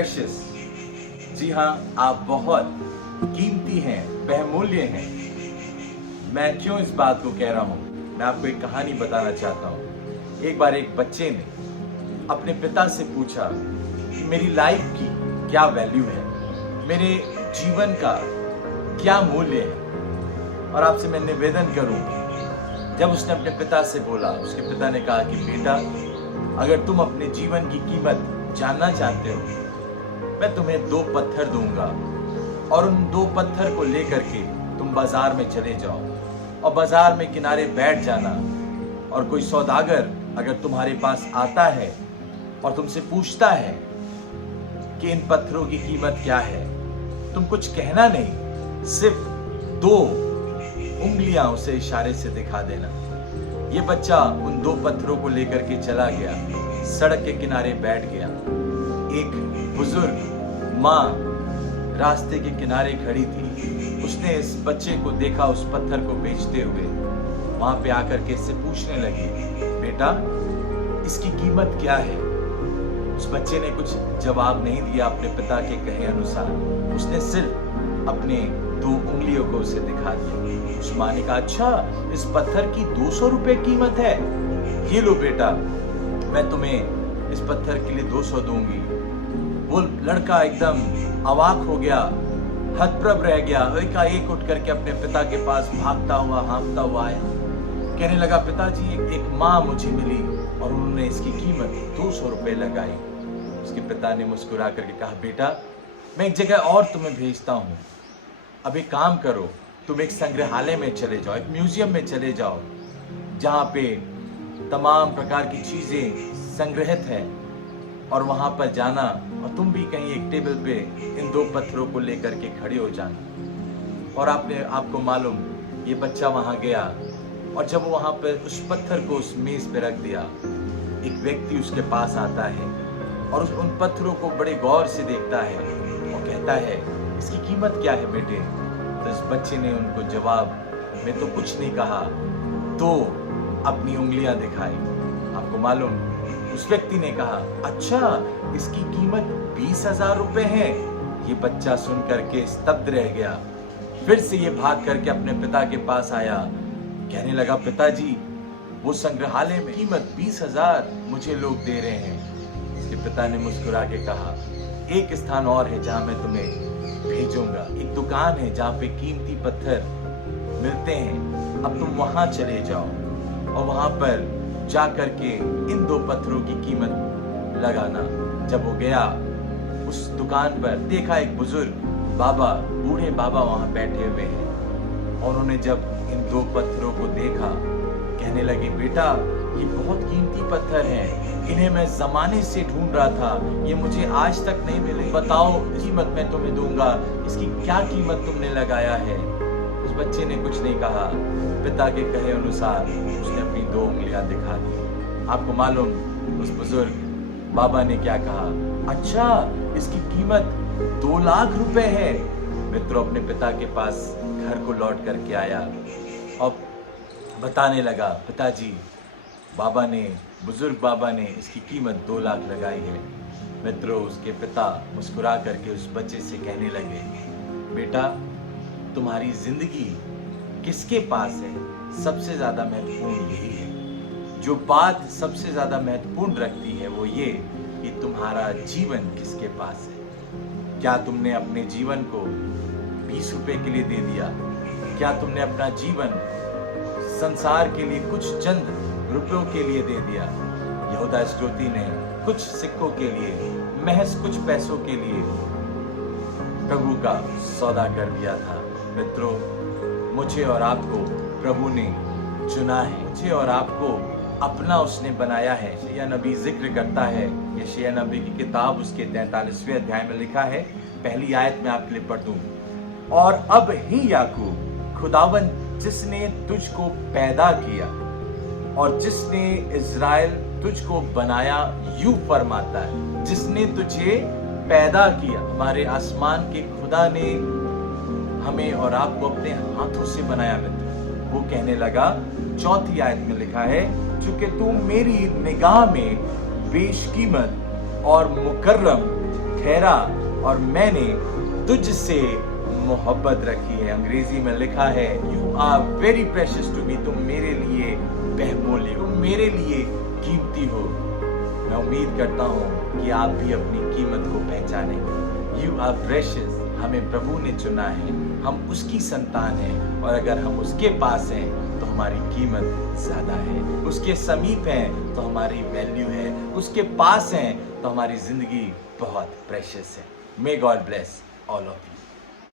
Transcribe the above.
Precious. जी हाँ, आप बहुत कीमती हैं, बहुमूल्य हैं। मैं क्यों इस बात को कह रहा हूँ, मैं आपको एक कहानी बताना चाहता हूँ। एक बार एक बच्चे ने अपने पिता से पूछा कि मेरी लाइफ की क्या वैल्यू है, मेरे जीवन का क्या मूल्य है। और आपसे मैं निवेदन करूं, जब उसने अपने पिता से बोला, उसके पिता ने कहा कि बेटा, अगर तुम अपने जीवन की कीमत जानना चाहते हो, मैं तुम्हें 2 पत्थर दूंगा और उन 2 पत्थर को लेकर के तुम बाजार में चले जाओ और बाजार में किनारे बैठ जाना, और कोई सौदागर अगर तुम्हारे पास आता है और तुमसे पूछता है कि इन पत्थरों की कीमत क्या है, तुम कुछ कहना नहीं, सिर्फ 2 उंगलियां उसे इशारे से दिखा देना। ये बच्चा उन 2 पत्थरों को लेकर के चला गया, सड़क के किनारे बैठ गया। एक बुजुर्ग माँ रास्ते के किनारे खड़ी थी। उसने इस बच्चे को देखा, उस पत्थर को बेचते हुए। वहां पे आकर के इससे पूछने लगी, बेटा इसकी कीमत क्या है? उस बच्चे ने कुछ जवाब नहीं दिया अपने पिता के कहे अनुसार। उसने सिर्फ अपने 2 उंगलियों को उसे दिखा दिया। उस माँ ने कहा, अच्छा इस पत्थर की 200 रुपए कीमत है, ये लो बेटा, मैं तुम्हें इस पत्थर के लिए 200 दूंगी। वो लड़का एकदम अवाक हो गया, हतप्रभ रह गया। एक उठ करके अपने पिता के पास भागता हुआ, हाँफता हुआ आया। कहने लगा, पिताजी एक माँ मुझे मिली और उन्होंने इसकी कीमत 200 रुपए लगाई। उसके पिता ने मुस्कुरा करके कहा, बेटा मैं एक जगह और तुम्हें भेजता हूँ। अब एक काम करो, तुम एक संग्रहालय में चले जाओ, एक म्यूजियम में चले जाओ, जहाँ पे तमाम प्रकार की चीजें संग्रहित है, और वहां पर जाना और तुम भी कहीं एक टेबल पे इन 2 पत्थरों को लेकर के खड़े हो जाना। और आपको मालूम, ये बच्चा वहां गया और जब वो वहां पर उस पत्थर को उस मेज पे रख दिया, एक व्यक्ति उसके पास आता है और उन पत्थरों को बड़े गौर से देखता है और कहता है, इसकी कीमत क्या है बेटे? तो इस बच्चे ने उनको जवाब में तो कुछ नहीं कहा, तो अपनी उंगलियां दिखाई। आपको मालूम, उस व्यक्ति ने कहा, अच्छा इसकी कीमत 20,000 रुपए है। ये बच्चा सुन करके स्तब्ध रह गया। फिर से ये भाग करके अपने पिता के पास आया, कहने लगा, पिताजी वो संग्रहालय में कीमत 20,000 मुझे लोग दे रहे हैं। इसके पिता ने मुस्कुरा के कहा, एक स्थान और है जहां मैं तुम्हें भेजूंगा, एक दुकान है जहां पे कीमती पत्थर मिलते हैं। अब तुम वहां चले जाओ और वहां पर जा करके इन 2 पत्थरों की कीमत लगाना। जब वो गया उस दुकान पर, देखा एक बुजुर्ग बाबा, बूढ़े बाबा वहां बैठे हुए हैं। और उन्होंने जब इन 2 पत्थरों को देखा, कहने लगे, बेटा ये बहुत कीमती पत्थर हैं, इन्हें मैं जमाने से ढूंढ रहा था, ये मुझे आज तक नहीं मिले। बताओ कीमत मैं तुम्हें दूंगा, इसकी क्या कीमत तुमने लगाया है? उस बच्चे ने कुछ नहीं कहा। पिता के कहे अनुसार उसने अपनी 2 उंगलियां दिखा दी। आपको मालूम, उस बुजुर्ग बाबा ने क्या कहा, अच्छा इसकी कीमत 2 लाख रुपए है। मित्रों, अपने पिता के पास घर को लौट करके आया और बताने लगा, पिताजी बुजुर्ग बाबा ने इसकी कीमत 2 लाख लगाई है। मित्रों, उसके पिता मुस्कुरा करके उस बच्चे से कहने लगे, बेटा तुम्हारी जिंदगी किसके पास है, सबसे ज्यादा महत्वपूर्ण यही है। जो बात सबसे ज्यादा महत्वपूर्ण रखती है वो ये कि तुम्हारा जीवन किसके पास है। क्या तुमने अपने जीवन को 20 रुपए के लिए दे दिया? क्या तुमने अपना जीवन संसार के लिए कुछ चंद रुपयों के लिए दे दिया? यहूदा इस्करियोती ने कुछ सिक्कों के लिए, महज कुछ पैसों के लिए प्रभु का सौदा कर दिया था। मित्रों, मुझे और आपको प्रभु ने चुना है, मुझे और आपको अपना उसने बनाया है। यशायाह नबी जिक्र करता है, यशायाह नबी की किताब उसके 43वें अध्याय में लिखा है, पहली आयत में आपके लिए पढ़ दूं, और अब ही याकूब, खुदावन जिसने तुझको पैदा किया और जिसने इज़राइल तुझको बनाया, यूं फरमाता है, जिसने तुझे पैदा किया। हमारे आसमान के खुदा ने हमें और आपको अपने हाथों से बनाया। मित्र, वो कहने लगा, 4थी आयत में लिखा है, चूंकि तू मेरी निगाह में बेशकीमत और मुकर्रम ठहरा और मैंने तुझसे मोहब्बत रखी है। अंग्रेजी में लिखा है you are very precious to me, तुम मेरे लिए बहुमूल्य हो, मेरे लिए कीमती हो। मैं उम्मीद करता हूँ कि आप भी अपनी कीमत को पहचानेंगे। यू आर प्रेशियस, हमें प्रभु ने चुना है, हम उसकी संतान हैं और अगर हम उसके पास हैं तो हमारी कीमत ज्यादा है, उसके समीप हैं तो हमारी वैल्यू है, उसके पास हैं तो हमारी जिंदगी बहुत प्रेशियस है। May God bless all of you.